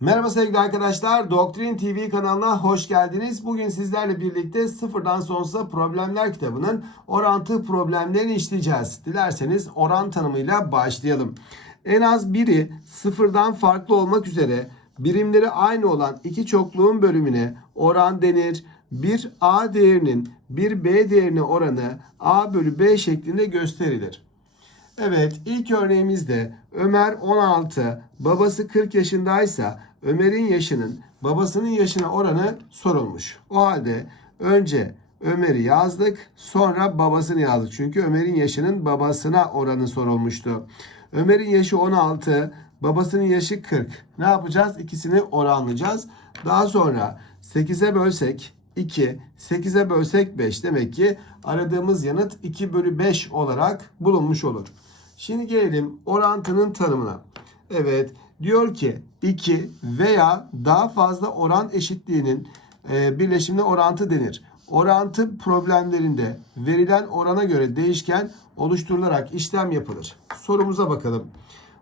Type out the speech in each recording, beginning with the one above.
Merhaba sevgili arkadaşlar. Doktrin TV kanalına hoş geldiniz. Bugün sizlerle birlikte Sıfırdan Sonsuza Problemler kitabının orantı problemlerini işleyeceğiz. Dilerseniz oran tanımıyla başlayalım. En az biri sıfırdan farklı olmak üzere birimleri aynı olan iki çokluğun bölümüne oran denir. Bir A değerinin bir B değerine oranı A bölü B şeklinde gösterilir. Evet ilk örneğimizde Ömer 16, babası 40 yaşındaysa Ömer'in yaşının babasının yaşına oranı sorulmuş. O halde önce Ömer'i yazdık sonra babasını yazdık. Çünkü Ömer'in yaşının babasına oranı sorulmuştu. Ömer'in yaşı 16, babasının yaşı 40. Ne yapacağız? İkisini oranlayacağız. Daha sonra 8'e bölsek 2, 8'e bölsek 5. Demek ki aradığımız yanıt 2 bölü 5 olarak bulunmuş olur. Şimdi gelelim orantının tanımına. Evet diyor ki 2 veya daha fazla oran eşitliğinin e, birleşimine orantı denir. Orantı problemlerinde verilen orana göre değişken oluşturularak işlem yapılır. Sorumuza bakalım.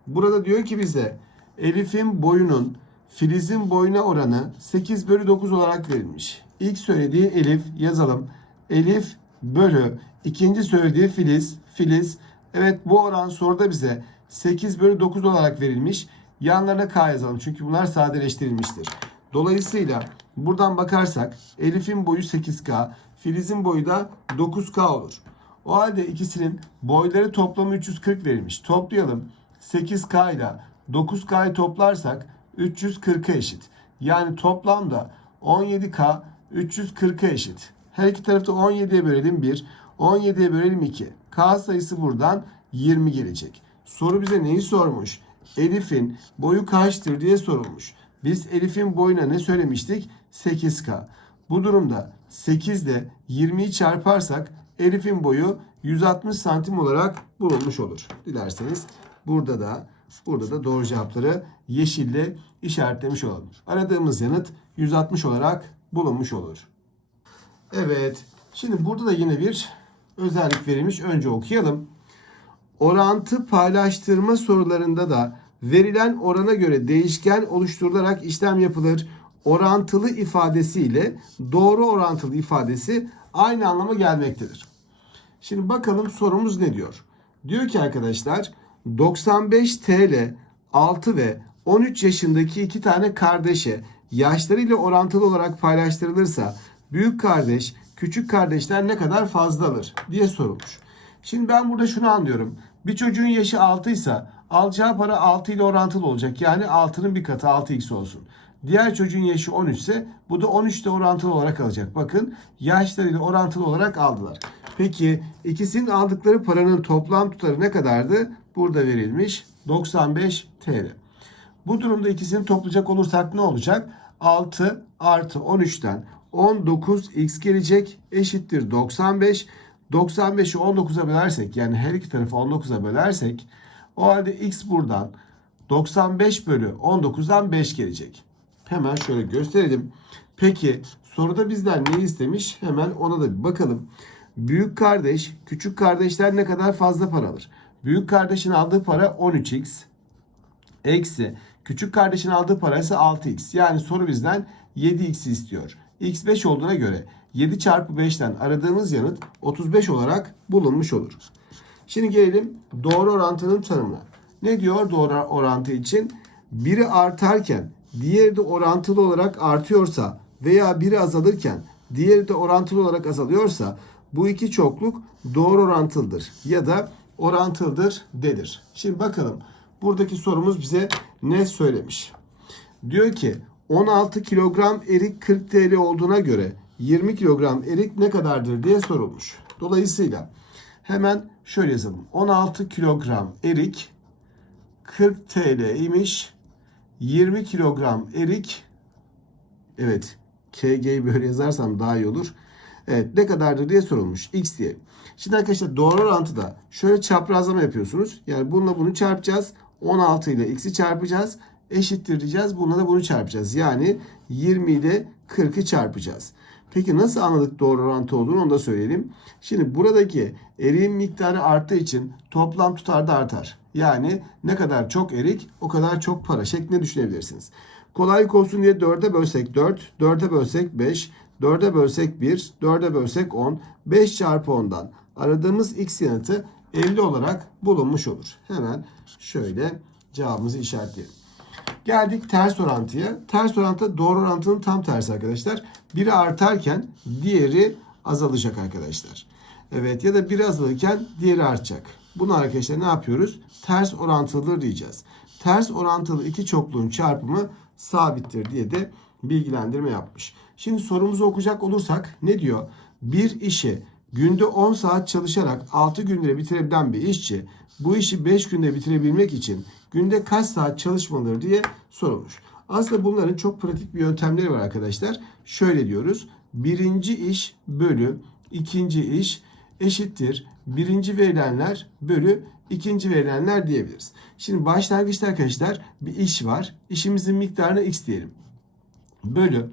Burada diyor ki bize Elif'in boyunun Filiz'in boyuna oranı 8 bölü 9 olarak verilmiş. İlk söylediği Elif yazalım. Elif bölü ikinci söylediği Filiz. Filiz Evet bu oran soruda bize 8 bölü 9 olarak verilmiş. Yanlarına k yazalım çünkü bunlar sadeleştirilmiştir. Dolayısıyla buradan bakarsak Elif'in boyu 8k, Filiz'in boyu da 9k olur. O halde ikisinin boyları toplamı 340 verilmiş. Toplayalım. 8k ile 9k'yı toplarsak 340'a eşit. Yani toplamda 17k 340'a eşit. Her iki tarafta 17'ye bölelim 1. 17'ye bölelim 2. K sayısı buradan 20 gelecek. Soru bize neyi sormuş? Elif'in boyu kaçtır diye sorulmuş. Biz Elif'in boyuna ne söylemiştik? 8K. Bu durumda 8 ile 20'yi çarparsak Elif'in boyu 160 santim olarak bulunmuş olur. Dilerseniz burada da burada da doğru cevapları yeşille işaretlemiş olalım. Aradığımız yanıt 160 olarak bulunmuş olur. Evet. Şimdi burada da yine bir özellik verilmiş. Önce okuyalım. Orantı paylaştırma sorularında da verilen orana göre değişken oluşturularak işlem yapılır. Orantılı ifadesiyle doğru orantılı ifadesi aynı anlama gelmektedir. Şimdi bakalım sorumuz ne diyor? Diyor ki arkadaşlar 95 TL 6 ve 13 yaşındaki iki tane kardeşe yaşlarıyla orantılı olarak paylaştırılırsa büyük kardeş küçük kardeşler ne kadar fazla alır diye sorulmuş. Şimdi ben burada şunu anlıyorum. Bir çocuğun yaşı 6 ise alacağı para 6 ile orantılı olacak. Yani 6'nın bir katı 6x olsun. Diğer çocuğun yaşı 13 ise bu da 13 ile orantılı olarak alacak. Bakın yaşlarıyla orantılı olarak aldılar. Peki ikisinin aldıkları paranın toplam tutarı ne kadardı? Burada verilmiş 95 TL. Bu durumda ikisini toplayacak olursak ne olacak? 6 artı 13'ten 19x gelecek eşittir 95. 95'i 19'a bölersek yani her iki tarafı 19'a bölersek o halde x buradan 95 bölü 19'dan 5 gelecek. Hemen şöyle gösterelim. Peki soruda bizden ne istemiş? Hemen ona da bir bakalım. Büyük kardeş, küçük kardeşler ne kadar fazla para alır? Büyük kardeşin aldığı para 13x. Eksi küçük kardeşin aldığı para ise 6x. Yani soru bizden 7x istiyor. x 5 olduğuna göre 7 çarpı 5'ten aradığımız yanıt 35 olarak bulunmuş olur. Şimdi gelelim doğru orantının tanımına. Ne diyor doğru orantı için? Biri artarken diğeri de orantılı olarak artıyorsa veya biri azalırken diğeri de orantılı olarak azalıyorsa bu iki çokluk doğru orantılıdır ya da orantılıdır denir. Şimdi bakalım buradaki sorumuz bize ne söylemiş? Diyor ki 16 kilogram erik 40 TL olduğuna göre 20 kilogram erik ne kadardır diye sorulmuş. Dolayısıyla hemen şöyle yazalım. 16 kilogram erik 40 TL imiş. 20 kilogram erik evet KG'yi böyle yazarsam daha iyi olur. Evet ne kadardır diye sorulmuş. X diye. Şimdi arkadaşlar doğru orantıda şöyle çaprazlama yapıyorsunuz. Yani bununla bunu çarpacağız. 16 ile x'i çarpacağız. Eşittir diyeceğiz. Bununla da bunu çarpacağız. Yani 20 ile 40'ı çarpacağız. Peki nasıl anladık doğru orantı olduğunu onu da söyleyelim. Şimdi buradaki eriğin miktarı arttığı için toplam tutar da artar. Yani ne kadar çok erik o kadar çok para şeklinde düşünebilirsiniz. Kolaylık olsun diye 4'e bölsek 4, 4'e bölsek 5, 4'e bölsek 1, 4'e bölsek 10, 5 çarpı 10'dan aradığımız x yanıtı 50 olarak bulunmuş olur. Hemen şöyle cevabımızı işaretleyelim. Geldik ters orantıya. Ters orantı doğru orantının tam tersi arkadaşlar. Biri artarken diğeri azalacak arkadaşlar. Evet ya da biri azalırken diğeri artacak. Bunu arkadaşlar ne yapıyoruz? Ters orantılıdır diyeceğiz. Ters orantılı iki çokluğun çarpımı sabittir diye de bilgilendirme yapmış. Şimdi sorumuzu okuyacak olursak ne diyor? Bir işi günde 10 saat çalışarak 6 günde bitirebilen bir işçi bu işi 5 günde bitirebilmek için günde kaç saat çalışmalıdır diye sorulmuş. Aslında bunların çok pratik bir yöntemleri var arkadaşlar. Şöyle diyoruz. Birinci iş bölü ikinci iş eşittir. Birinci verilenler bölü ikinci verilenler diyebiliriz. Şimdi başlangıçta arkadaşlar bir iş var. İşimizin miktarına x diyelim. Bölü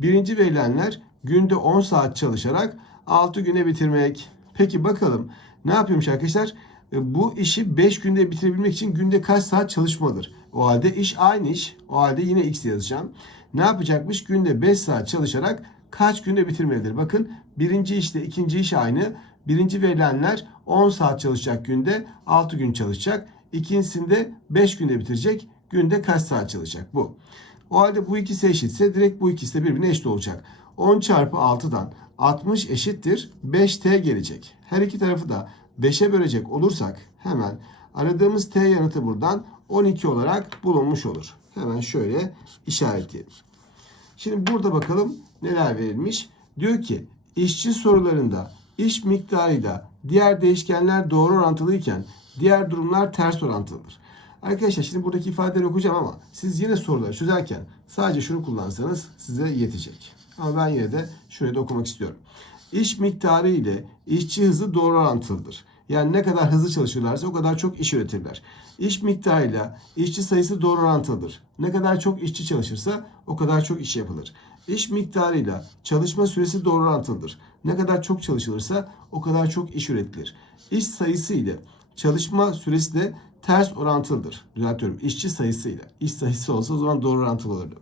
birinci verilenler günde 10 saat çalışarak 6 güne bitirmek. Peki bakalım ne yapıyormuş arkadaşlar? E, Bu işi 5 günde bitirebilmek için günde kaç saat çalışmalıdır? O halde iş aynı iş. O halde yine x yazacağım. Ne yapacakmış? Günde 5 saat çalışarak kaç günde bitirmelidir? Bakın birinci işle ikinci iş aynı. Birinci verilenler 10 saat çalışacak günde 6 gün çalışacak. İkincisinde 5 günde bitirecek. Günde kaç saat çalışacak bu? O halde bu ikisi eşitse direkt bu ikisi de birbirine eşit olacak. 10 çarpı 6'dan 60 eşittir 5t gelecek. Her iki tarafı da 5'e bölecek olursak hemen aradığımız t yanıtı buradan 12 olarak bulunmuş olur. Hemen şöyle işaretleyelim. Şimdi burada bakalım neler verilmiş. Diyor ki işçi sorularında iş miktarıyla diğer değişkenler doğru orantılıyken diğer durumlar ters orantılıdır. Arkadaşlar şimdi buradaki ifadeleri okuyacağım ama siz yine soruları çözerken sadece şunu kullansanız size yetecek. Ama ben yine de şurayı da okumak istiyorum. İş miktarı ile işçi hızı doğru orantılıdır. Yani ne kadar hızlı çalışırlarsa o kadar çok iş üretirler. İş miktarıyla işçi sayısı doğru orantılıdır. Ne kadar çok işçi çalışırsa o kadar çok iş yapılır. İş miktarıyla çalışma süresi doğru orantılıdır. Ne kadar çok çalışılırsa o kadar çok iş üretilir. İş sayısı ile çalışma süresi de ters orantılıdır. Düzeltiyorum. İşçi sayısı ile. İş sayısı olsa o zaman doğru orantılı olurdu.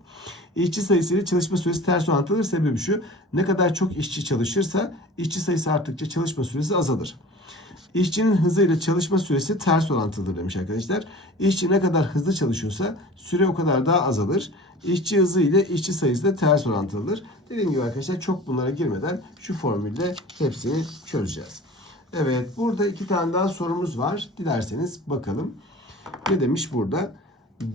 İşçi sayısı ile çalışma süresi ters orantılıdır. Sebebi şu. Ne kadar çok işçi çalışırsa işçi sayısı arttıkça çalışma süresi azalır. İşçinin hızıyla çalışma süresi ters orantılıdır demiş arkadaşlar. İşçi ne kadar hızlı çalışıyorsa süre o kadar daha azalır. İşçi hızı ile işçi sayısı da ters orantılıdır. Dediğim gibi arkadaşlar çok bunlara girmeden şu formülle hepsini çözeceğiz. Evet burada iki tane daha sorumuz var. Dilerseniz bakalım. Ne demiş burada?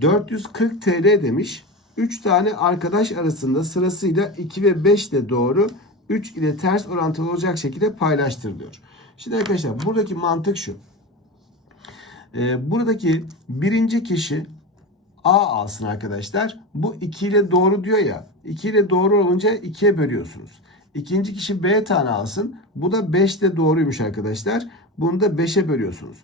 440 TL demiş. 3 tane arkadaş arasında sırasıyla 2 ve 5 ile doğru 3 ile ters orantılı olacak şekilde paylaştırılıyor. Şimdi arkadaşlar buradaki mantık şu. Ee, buradaki birinci kişi A alsın arkadaşlar. Bu 2 ile doğru diyor ya. 2 ile doğru olunca 2'ye bölüyorsunuz. İkinci kişi B tane alsın. Bu da 5 de doğruymuş arkadaşlar. Bunu da 5'e bölüyorsunuz.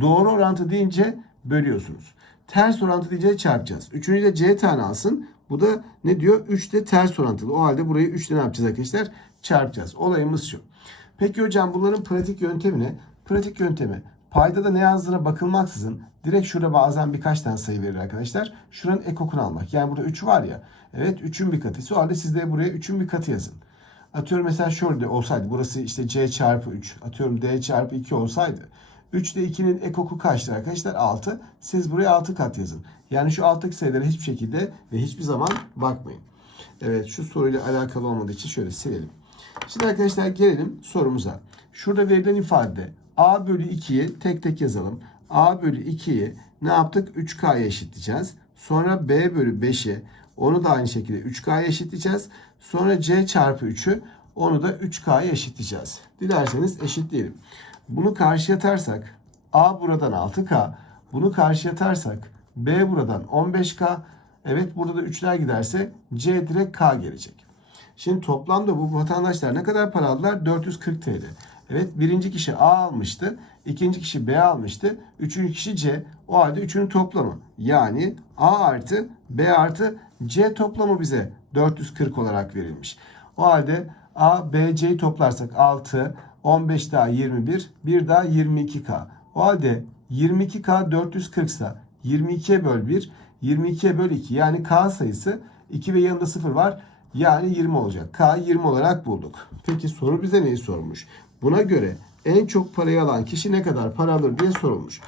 Doğru orantı deyince bölüyorsunuz. Ters orantı deyince çarpacağız. Üçüncü de C tane alsın. Bu da ne diyor? 3 de ters orantılı. O halde burayı 3 ile ne yapacağız arkadaşlar? Çarpacağız. Olayımız şu. Peki hocam bunların pratik yöntemi ne? Pratik yöntemi paydada ne yazdığına bakılmaksızın direkt şurada bazen birkaç tane sayı verir arkadaşlar. Şuranın ekokunu almak. Yani burada 3 var ya. Evet 3'ün bir katı. O halde siz de buraya 3'ün bir katı yazın. Atıyorum mesela şöyle olsaydı burası işte C çarpı 3. Atıyorum D çarpı 2 olsaydı. 3 ile 2'nin ekoku kaçtır arkadaşlar? 6. Siz buraya 6 kat yazın. Yani şu alttaki sayılara hiçbir şekilde ve hiçbir zaman bakmayın. Evet şu soruyla alakalı olmadığı için şöyle silelim. Şimdi arkadaşlar gelelim sorumuza. Şurada verilen ifade A bölü 2'yi tek tek yazalım. A bölü 2'yi ne yaptık? 3K'ya eşitleyeceğiz. Sonra B bölü 5'i onu da aynı şekilde 3K'ya eşitleyeceğiz. Sonra C çarpı 3'ü onu da 3K'ya eşitleyeceğiz. Dilerseniz eşitleyelim. Bunu karşıya atarsak A buradan 6K. Bunu karşıya atarsak B buradan 15K. Evet burada da 3'ler giderse C direkt K gelecek. Şimdi toplamda bu vatandaşlar ne kadar para aldılar? 440 TL. Evet birinci kişi A almıştı. ikinci kişi B almıştı. Üçüncü kişi C. O halde üçünün toplamı. Yani A artı B artı C toplamı bize 440 olarak verilmiş. O halde A, B, C'yi toplarsak 6, 15 daha 21, bir daha 22K. O halde 22K 440 ise 22'ye böl 1, 22'ye böl 2 yani K sayısı 2 ve yanında 0 var. Yani 20 olacak. K 20 olarak bulduk. Peki soru bize neyi sormuş? Buna göre en çok parayı alan kişi ne kadar para alır diye sorulmuş.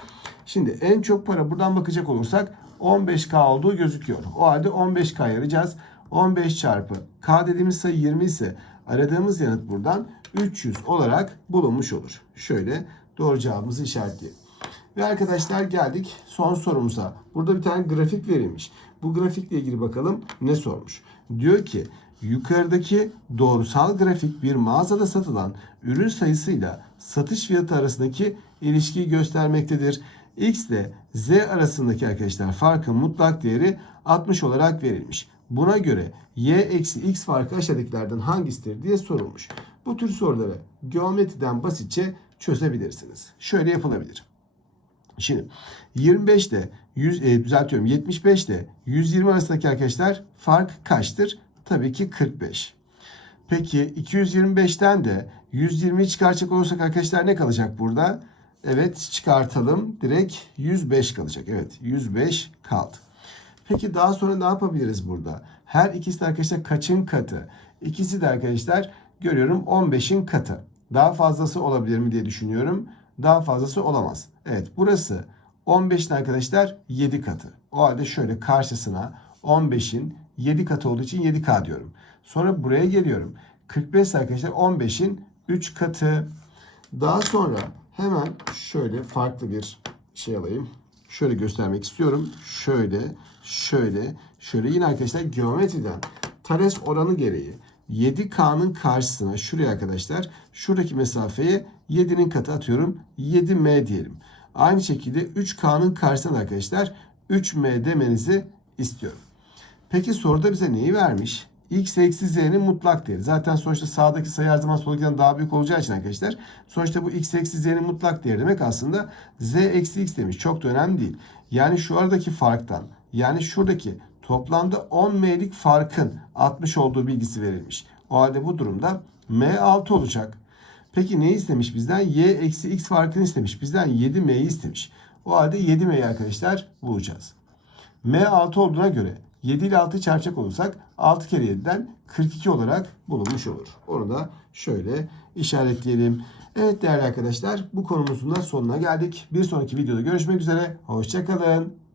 Şimdi en çok para buradan bakacak olursak 15K olduğu gözüküyor. O halde 15K arayacağız. 15 çarpı K dediğimiz sayı 20 ise aradığımız yanıt buradan 300 olarak bulunmuş olur. Şöyle doğru cevabımızı işaretleyelim. Ve arkadaşlar geldik son sorumuza. Burada bir tane grafik verilmiş. Bu grafikle ilgili bakalım ne sormuş. Diyor ki yukarıdaki doğrusal grafik bir mağazada satılan ürün sayısıyla satış fiyatı arasındaki ilişkiyi göstermektedir. X ile Z arasındaki arkadaşlar farkın mutlak değeri 60 olarak verilmiş. Buna göre y eksi x farkı aşağıdakilerden hangisidir diye sorulmuş. Bu tür soruları geometriden basitçe çözebilirsiniz. Şöyle yapılabilir. Şimdi 25 ile 100 e, düzeltiyorum 75 ile 120 arasındaki arkadaşlar fark kaçtır? Tabii ki 45. Peki 225'ten de 120'yi çıkaracak olursak arkadaşlar ne kalacak burada? Evet çıkartalım. Direkt 105 kalacak. Evet 105 kaldı. Peki daha sonra ne yapabiliriz burada? Her ikisi de arkadaşlar kaçın katı? İkisi de arkadaşlar görüyorum 15'in katı. Daha fazlası olabilir mi diye düşünüyorum. Daha fazlası olamaz. Evet burası 15'in arkadaşlar 7 katı. O halde şöyle karşısına 15'in 7 katı olduğu için 7K diyorum. Sonra buraya geliyorum. 45 ise arkadaşlar 15'in 3 katı. Daha sonra hemen şöyle farklı bir şey alayım. Şöyle göstermek istiyorum. Şöyle, şöyle, şöyle yine arkadaşlar geometriden Thales oranı gereği 7K'nın karşısına şuraya arkadaşlar şuradaki mesafeye 7'nin katı atıyorum. 7M diyelim. Aynı şekilde 3K'nın karşısına da arkadaşlar 3M demenizi istiyorum. Peki soruda bize neyi vermiş? X eksi z'nin mutlak değeri. Zaten sonuçta sağdaki sayı her zaman soldakiden daha büyük olacağı için arkadaşlar. Sonuçta bu x eksi z'nin mutlak değeri demek aslında z eksi x demiş. Çok da önemli değil. Yani şu aradaki farktan yani şuradaki toplamda 10 m'lik farkın 60 olduğu bilgisi verilmiş. O halde bu durumda m 6 olacak. Peki ne istemiş bizden? Y eksi x farkını istemiş. Bizden 7m'yi istemiş. O halde 7m'yi arkadaşlar bulacağız. M 6 olduğuna göre 7 ile 6'yı çarpacak olursak 6 kere 7'den 42 olarak bulunmuş olur. Onu da şöyle işaretleyelim. Evet değerli arkadaşlar bu konumuzun da sonuna geldik. Bir sonraki videoda görüşmek üzere. Hoşçakalın.